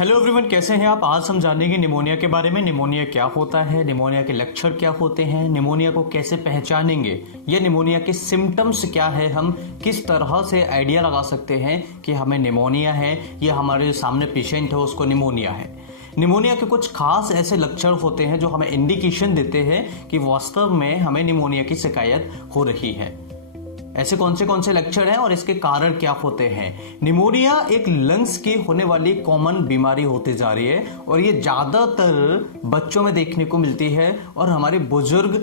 Hello everyone, कैसे हैं आप। आज हम जानेंगे निमोनिया के बारे में। निमोनिया क्या होता है, निमोनिया के लक्षण क्या होते हैं, निमोनिया को कैसे पहचानेंगे, ये निमोनिया के सिम्टम्स क्या है, हम किस तरह से आइडिया लगा सकते हैं कि हमें निमोनिया है या हमारे जो सामने पेशेंट है उसको निमोनिया है। निमोनिया के कुछ खास ऐसे लक्षण होते हैं जो हमें इंडिकेशन देते हैं कि वास्तव में हमें निमोनिया की शिकायत हो रही है। ऐसे कौन से लक्षण हैं और इसके कारण क्या होते हैं। निमोनिया एक लंग्स की होने वाली कॉमन बीमारी होती जा रही है और ये ज्यादातर बच्चों में देखने को मिलती है और हमारे बुजुर्ग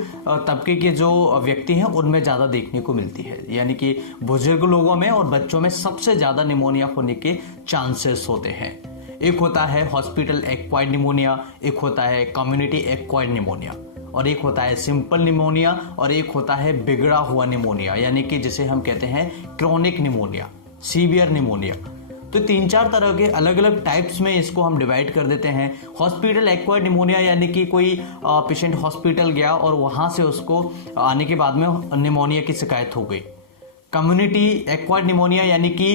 तबके के जो व्यक्ति हैं उनमें ज्यादा देखने को मिलती है। यानी कि बुजुर्ग लोगों में और बच्चों में सबसे ज्यादा निमोनिया होने के चांसेस होते हैं। एक होता है हॉस्पिटल एक्वायर्ड निमोनिया, एक होता है कम्युनिटी एक्वायर्ड निमोनिया, और एक होता है सिंपल निमोनिया, और एक होता है बिगड़ा हुआ निमोनिया, यानी कि जिसे हम कहते हैं क्रोनिक निमोनिया, सीवियर निमोनिया। तो 3-4 तरह के अलग अलग टाइप्स में इसको हम डिवाइड कर देते हैं। हॉस्पिटल एक्वायर्ड निमोनिया यानी कि कोई पेशेंट हॉस्पिटल गया और वहां से उसको आने के बाद में निमोनिया की शिकायत हो गई। कम्युनिटी एक्वायर्ड निमोनिया यानी कि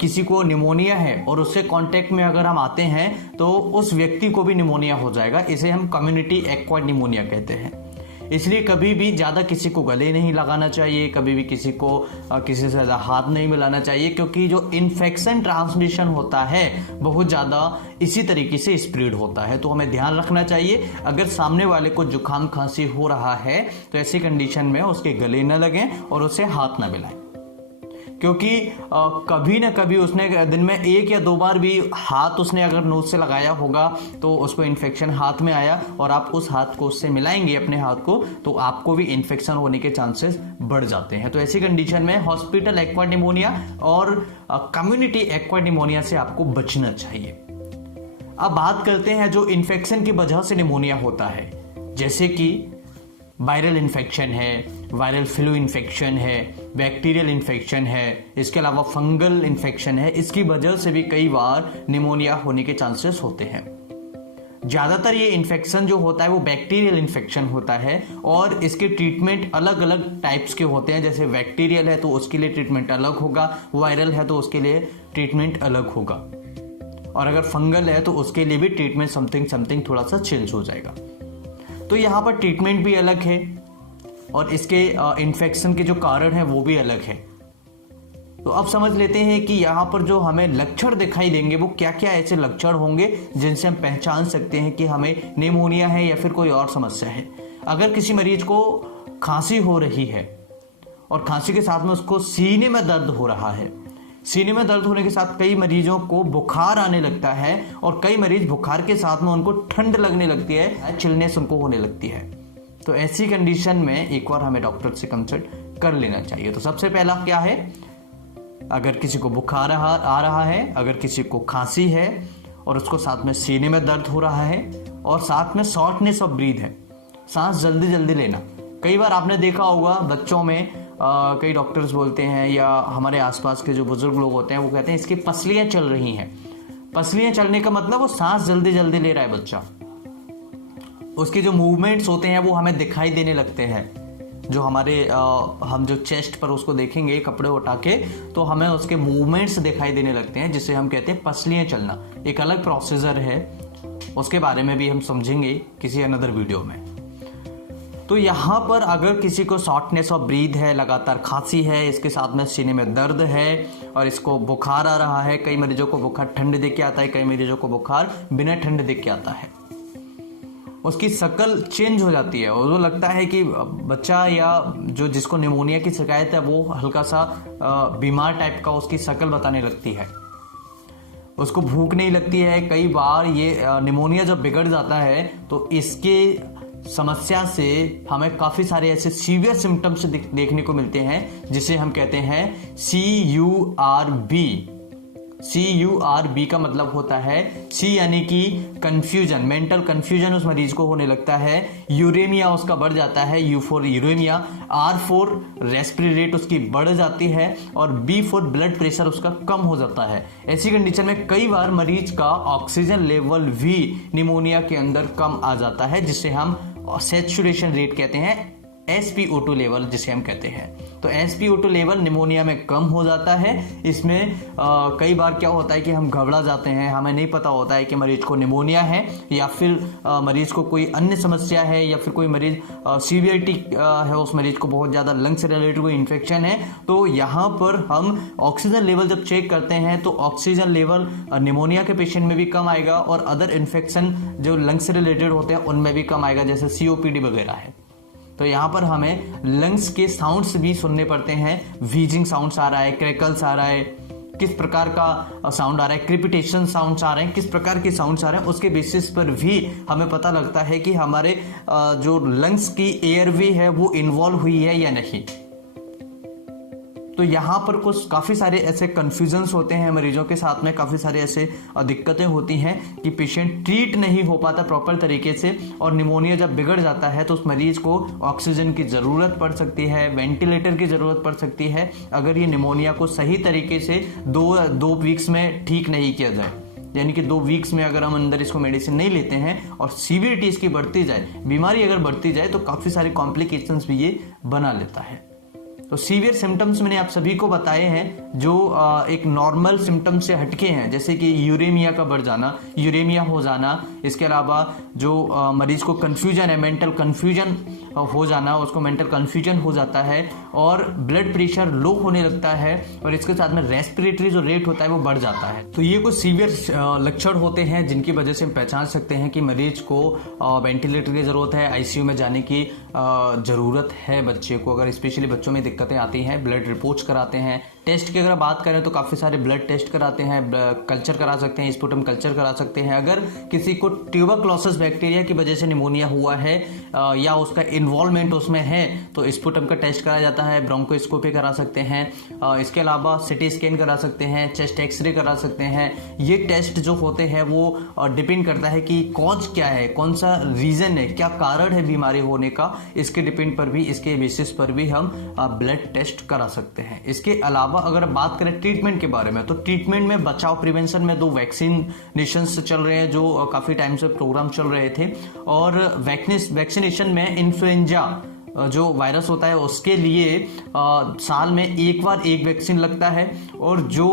किसी को निमोनिया है और उससे कांटेक्ट में अगर हम आते हैं तो उस व्यक्ति को भी निमोनिया हो जाएगा। इसे हम कम्युनिटी एक्वायर्ड निमोनिया कहते हैं। इसलिए कभी भी ज़्यादा किसी को गले नहीं लगाना चाहिए, कभी भी किसी को किसी से ज़्यादा हाथ नहीं मिलाना चाहिए, क्योंकि जो इन्फेक्शन ट्रांसमिशन होता है बहुत ज़्यादा इसी तरीके से स्प्रेड होता है। तो हमें ध्यान रखना चाहिए, अगर सामने वाले को जुकाम खांसी हो रहा है तो ऐसी कंडीशन में उसके गले न लगें और उससे हाथ न मिलाएं, क्योंकि कभी ना कभी उसने दिन में 1 या 2 बार भी हाथ उसने अगर नोज से लगाया होगा तो उसको इन्फेक्शन हाथ में आया और आप उस हाथ को उससे मिलाएंगे अपने हाथ को तो आपको भी इन्फेक्शन होने के चांसेस बढ़ जाते हैं। तो ऐसी कंडीशन में हॉस्पिटल एक्वायर्ड निमोनिया और कम्युनिटी एक्वायर्ड निमोनिया से आपको बचना चाहिए। अब बात करते हैं जो इन्फेक्शन की वजह से निमोनिया होता है, जैसे कि वायरल इन्फेक्शन है, वायरल फ्लू इन्फेक्शन है, बैक्टीरियल इन्फेक्शन है, इसके अलावा फंगल इन्फेक्शन है। इसकी वजह से भी कई बार निमोनिया होने के चांसेस होते हैं। ज्यादातर ये इन्फेक्शन जो होता है वो बैक्टीरियल इन्फेक्शन होता है और इसके ट्रीटमेंट अलग अलग टाइप्स के होते हैं। जैसे बैक्टीरियल है तो उसके लिए ट्रीटमेंट अलग होगा, वायरल है तो उसके लिए ट्रीटमेंट अलग होगा, और अगर फंगल है तो उसके लिए भी ट्रीटमेंट समथिंग थोड़ा सा चेंज हो जाएगा। तो यहाँ पर ट्रीटमेंट भी अलग है और इसके इन्फेक्शन के जो कारण है वो भी अलग है। तो अब समझ लेते हैं कि यहाँ पर जो हमें लक्षण दिखाई देंगे वो क्या क्या ऐसे लक्षण होंगे जिनसे हम पहचान सकते हैं कि हमें निमोनिया है या फिर कोई और समस्या है। अगर किसी मरीज को खांसी हो रही है और खांसी के साथ में उसको सीने में दर्द हो रहा है, सीने में दर्द होने के साथ कई मरीजों को बुखार आने लगता है और कई मरीज बुखार के साथ में उनको ठंड लगने लगती है, चिलनेस उनको होने लगती है, तो ऐसी कंडीशन में एक बार हमें डॉक्टर से कंसल्ट कर लेना चाहिए। तो सबसे पहला क्या है, अगर किसी को बुखार आ रहा है, अगर किसी को खांसी है और उसको साथ में सीने में दर्द हो रहा है और साथ में शॉर्टनेस ऑफ ब्रीथ है, सांस जल्दी जल्दी लेना। कई बार आपने देखा होगा बच्चों में कई डॉक्टर्स बोलते हैं या हमारे आसपास के जो बुजुर्ग लोग होते हैं वो कहते हैं इसकी पसलियां चल रही हैं। पसलियां चलने का मतलब वो सांस जल्दी जल्दी ले रहा है बच्चा। उसके जो मूवमेंट्स होते हैं वो हमें दिखाई देने लगते हैं। जो हमारे हम जो चेस्ट पर उसको देखेंगे कपड़े उठा के तो हमें उसके मूवमेंट्स दिखाई देने लगते हैं, जिसे हम कहते हैं पसलियां चलना। एक अलग प्रोसीजर है, उसके बारे में भी हम समझेंगे किसी अनदर वीडियो में। तो यहाँ पर अगर किसी को शॉर्टनेस ऑफ ब्रीथ है, लगातार खांसी है, इसके साथ में सीने में दर्द है और इसको बुखार आ रहा है, कई मरीजों को बुखार ठंड देख के आता है, कई मरीजों को बुखार बिना ठंड देख के आता है, उसकी शक्ल चेंज हो जाती है और वो लगता है कि बच्चा या जो जिसको निमोनिया की शिकायत है वो हल्का सा बीमार टाइप का उसकी शक्ल बताने लगती है, उसको भूख नहीं लगती है। कई बार ये निमोनिया जब बिगड़ जाता है तो इसके समस्या से हमें काफी सारे ऐसे सीवियर सिम्टम्स देखने को मिलते हैं जिसे हम कहते हैं CURB। CURB का मतलब होता है C यानी कि कंफ्यूजन, मेंटल कंफ्यूजन उस मरीज को होने लगता है, यूरेमिया उसका बढ़ जाता है, U for uraemia, R for respiratory rate उसकी बढ़ जाती है और B फॉर ब्लड प्रेशर उसका कम हो जाता है। ऐसी कंडीशन में कई बार मरीज का ऑक्सीजन लेवल भी निमोनिया के अंदर कम आ जाता है, जिसे हम सैचुरेशन रेट कहते हैं SpO2 लेवल जिसे हम कहते हैं। तो SpO2 लेवल निमोनिया में कम हो जाता है। इसमें कई बार क्या होता है कि हम घबरा जाते हैं, हमें नहीं पता होता है कि मरीज को निमोनिया है या फिर मरीज को कोई अन्य समस्या है या फिर कोई मरीज सीवियरिटी है, उस मरीज को बहुत ज़्यादा लंग से रिलेटेड कोई इन्फेक्शन है। तो यहाँ पर हम ऑक्सीजन लेवल जब चेक करते हैं तो ऑक्सीजन लेवल निमोनिया के पेशेंट में भी कम आएगा और अदर इन्फेक्शन जो लंग से रिलेटेड होते हैं उनमें भी कम आएगा, जैसे COPD वगैरह है। तो यहाँ पर हमें लंग्स के साउंड्स भी सुनने पड़ते हैं, व्हीजिंग साउंड्स आ रहा है, क्रैकल्स आ रहा है, किस प्रकार का साउंड आ रहा है, क्रिपिटेशन साउंड्स आ रहे हैं, किस प्रकार के साउंड्स आ रहे हैं, उसके बेसिस पर भी हमें पता लगता है कि हमारे जो लंग्स की एयरवे है वो इन्वॉल्व हुई है या नहीं। तो यहाँ पर कुछ काफ़ी सारे ऐसे कन्फ्यूजन्स होते हैं मरीजों के साथ में, काफ़ी सारे ऐसे दिक्कतें होती हैं कि पेशेंट ट्रीट नहीं हो पाता प्रॉपर तरीके से, और निमोनिया जब बिगड़ जाता है तो उस मरीज को ऑक्सीजन की ज़रूरत पड़ सकती है, वेंटिलेटर की ज़रूरत पड़ सकती है, अगर ये निमोनिया को सही तरीके से दो वीक्स में ठीक नहीं किया जाए। यानी कि 2 वीक्स में अगर हम अंदर इसको मेडिसिन नहीं लेते हैं और सीवियरिटी इसकी बढ़ती जाए, बीमारी अगर बढ़ती जाए, तो काफ़ी सारे कॉम्प्लिकेशंस भी ये बना लेता है। तो सीवियर सिम्टम्स मैंने आप सभी को बताए हैं जो एक नॉर्मल सिम्टम से हटके हैं, जैसे कि यूरेमिया का बढ़ जाना, यूरेमिया हो जाना, इसके अलावा जो मरीज को कन्फ्यूजन है, मेंटल कन्फ्यूजन हो जाना, उसको मेंटल कन्फ्यूजन हो जाता है और ब्लड प्रेशर लो होने लगता है और इसके साथ में रेस्पिरेटरी जो रेट होता है वो बढ़ जाता है। तो ये कुछ सीवियर लक्षण होते हैं जिनकी वजह से हम पहचान सकते हैं कि मरीज को वेंटिलेटर की ज़रूरत है, ICU में जाने की ज़रूरत है बच्चे को। अगर स्पेशली बच्चों में दिक्कतें आती हैं, ब्लड रिपोर्ट्स कराते हैं, टेस्ट की अगर बात करें तो काफ़ी सारे ब्लड टेस्ट कराते हैं, कल्चर करा सकते हैं, स्पुटम कल्चर करा सकते हैं। अगर किसी को ट्यूबरक्लोसिस बैक्टीरिया की वजह से निमोनिया हुआ है या उसका इन्वॉल्वमेंट उसमें है तो स्पुटम का टेस्ट कराया जाता है, ब्रोंकोस्कोपी करा सकते हैं, इसके अलावा CT स्कैन करा सकते हैं, चेस्ट एक्सरे करा सकते हैं। ये टेस्ट जो होते हैं वो डिपेंड करता है कि कॉज क्या है, कौन सा रीज़न है, क्या कारण है बीमारी होने का, इसके डिपेंड पर भी, इसके बेसिस पर भी हम ब्लड टेस्ट करा सकते हैं। इसके अलावा अगर बात करें ट्रीटमेंट के बारे में, तो ट्रीटमेंट में बचाव प्रिवेंशन में 2 वैक्सीनेशंस चल रहे हैं जो काफ़ी टाइम से प्रोग्राम चल रहे थे, और वैक्सीनेशन में इन्फ्लुएंजा जो वायरस होता है उसके लिए साल में एक बार एक वैक्सीन लगता है, और जो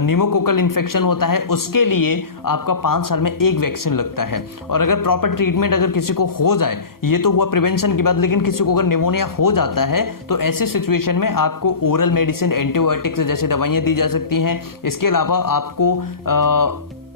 न्यूमोकोकल इन्फेक्शन होता है उसके लिए आपका 5 साल में एक वैक्सीन लगता है। और अगर प्रॉपर ट्रीटमेंट अगर किसी को हो जाए, ये तो हुआ प्रिवेंशन की बात, लेकिन किसी को अगर निमोनिया हो जाता है तो ऐसी सिचुएशन में आपको ओरल मेडिसिन, एंटीबायोटिक्स जैसी दवाइयाँ दी जा सकती हैं। इसके अलावा आपको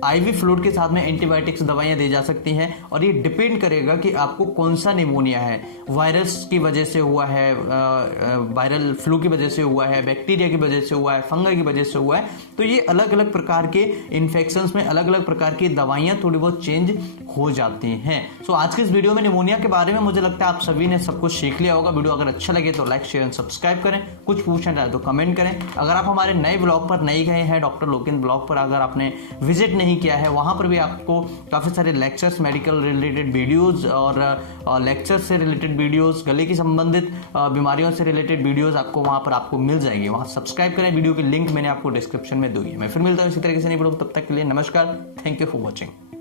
IV फ्लूइड के साथ में एंटीबायोटिक्स दवाइयां दी जा सकती हैं, और ये डिपेंड करेगा कि आपको कौन सा निमोनिया है, वायरस की वजह से हुआ है, वायरल फ्लू की वजह से हुआ है, बैक्टीरिया की वजह से हुआ है, फंगस की वजह से हुआ है। तो ये अलग अलग प्रकार के इन्फेक्शंस में अलग अलग प्रकार की दवाइयां थोड़ी बहुत चेंज हो जाती हैं। सो आज के इस वीडियो में निमोनिया के बारे में मुझे लगता है आप सभी ने सब कुछ सीख लिया होगा। वीडियो अगर अच्छा लगे तो लाइक, शेयर एंड सब्सक्राइब करें। कुछ पूछना चाहे तो कमेंट करें। अगर आप हमारे नए ब्लॉग पर नहीं गए हैं, डॉक्टर लोकेंद्र ब्लॉग पर अगर आपने विजिट नहीं किया है, वहां पर भी आपको काफ़ी सारे लेक्चर्स, मेडिकल रिलेटेड वीडियोज़ और लेक्चर्स से रिलेटेड वीडियोज़, गले की संबंधित बीमारियों से रिलेटेड वीडियोज़ आपको वहां पर आपको मिल जाएगी। वहां सब्सक्राइब करें। वीडियो की लिंक मैंने आपको डिस्क्रिप्शन में दी है। मैं फिर मिलता हूँ इसी तरीके से नहीं वीडियो, तब तक के लिए नमस्कार। Thank you for watching.